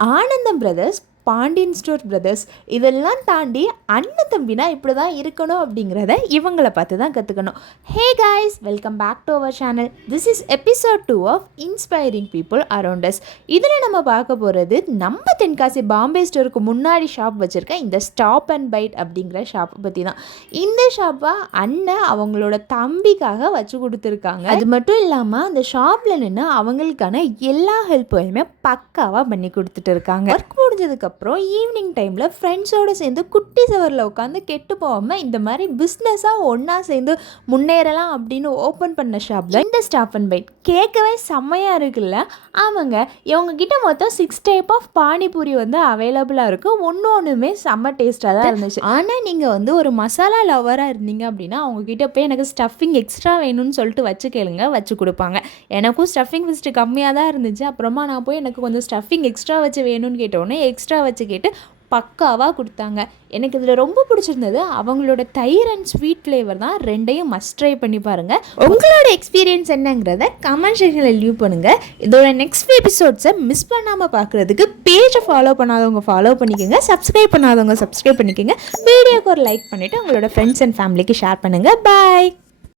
ஆனந்தம் brothers, Pandian store brothers இதெல்லாம் தாண்டி அண்ணன் தம்பினா இப்படி தான் இருக்கணும் அப்படிங்கிறத இவங்களை பார்த்து தான் கற்றுக்கணும். Hey guys, welcome back to our channel. This is episode 2 of inspiring people around us. இதில் நம்ம பார்க்க போகிறது நம்ம தென்காசி பாம்பே ஸ்டோருக்கு முன்னாடி ஷாப் வச்சுருக்க இந்த ஸ்டாப் அண்ட் பைட் அப்படிங்கிற ஷாப்பை பற்றி தான். இந்த ஷாப்பை அண்ணன் அவங்களோட தம்பிக்காக வச்சு கொடுத்துருக்காங்க. அது மட்டும் இல்லாமல் அந்த ஷாப்பில் நின்று அவங்களுக்கான எல்லா ஹெல்ப்பையுமே பக்காவாக பண்ணி கொடுத்துட்டு இருக்காங்க. ஒர்க் முடிஞ்சதுக்கப்புறம் ஈவினிங் டைமில் ஃப்ரெண்ட்ஸோடு சேர்ந்து குட்டி சவரில் உட்காந்து கெட்டு போகாமல் இந்த மாதிரி பிஸ்னஸாக ஒன்றா சேர்ந்து முன்னேறலாம் அப்படின்னு ஓப்பன் பண்ண ஷாப்பில் இந்த ஸ்டாப் அண்ட் பைட் கேட்கவே செம்மையாக இருக்குல்ல. ஆமாங்க, இவங்ககிட்ட மொத்தம் 6 டைப் ஆஃப் பானிபூரி வந்து அவைலபிளாக இருக்குது. ஒன்றுமே செம்ம டேஸ்ட்டாக தான் இருந்துச்சு. ஆனால் நீங்கள் வந்து ஒரு மசாலா லவராக இருந்தீங்க அப்படின்னா அவங்கக்கிட்ட போய் எனக்கு ஸ்டஃபிங் எக்ஸ்ட்ரா வேணும்னு சொல்லிட்டு வச்சு கேளுங்க, வச்சு கொடுப்பாங்க. எனக்கும் ஸ்டஃபிங் ஃபஸ்ட்டு கம்மியாக தான் இருந்துச்சு. அப்புறமா நான் போய் எனக்கு கொஞ்சம் ஸ்டஃபிங் எக்ஸ்ட்ரா வச்சு வேணும்னு கேட்டோன்னே எக்ஸ்ட்ரா வச்சு கேட்டு பக்காவாக கொடுத்தாங்க. எனக்கு இதில் ரொம்ப பிடிச்சிருந்தது அவங்களோட தயிர் அண்ட் ஸ்வீட் ஃப்ளேவர் தான். ரெண்டையும் மஸ்ட் ட்ரை பண்ணி பாருங்கள். உங்களோட எக்ஸ்பீரியன்ஸ் என்னங்கிறத கமெண்ட் செக்ஷனில் லீவ் பண்ணுங்கள். இதோட நெக்ஸ்ட் எபிசோட்ஸை மிஸ் பண்ணாமல் பார்க்குறதுக்கு பேஜை ஃபாலோ பண்ணாதவங்க ஃபாலோ பண்ணிக்கோங்க, சப்ஸ்கிரைப் பண்ணாதவங்க சப்ஸ்கிரைப் பண்ணிக்கோங்க. வீடியோக்கு ஒரு லைக் பண்ணிவிட்டு உங்களோட ஃப்ரெண்ட்ஸ் அண்ட் ஃபேமிலிக்கு ஷேர் பண்ணுங்கள். பாய்.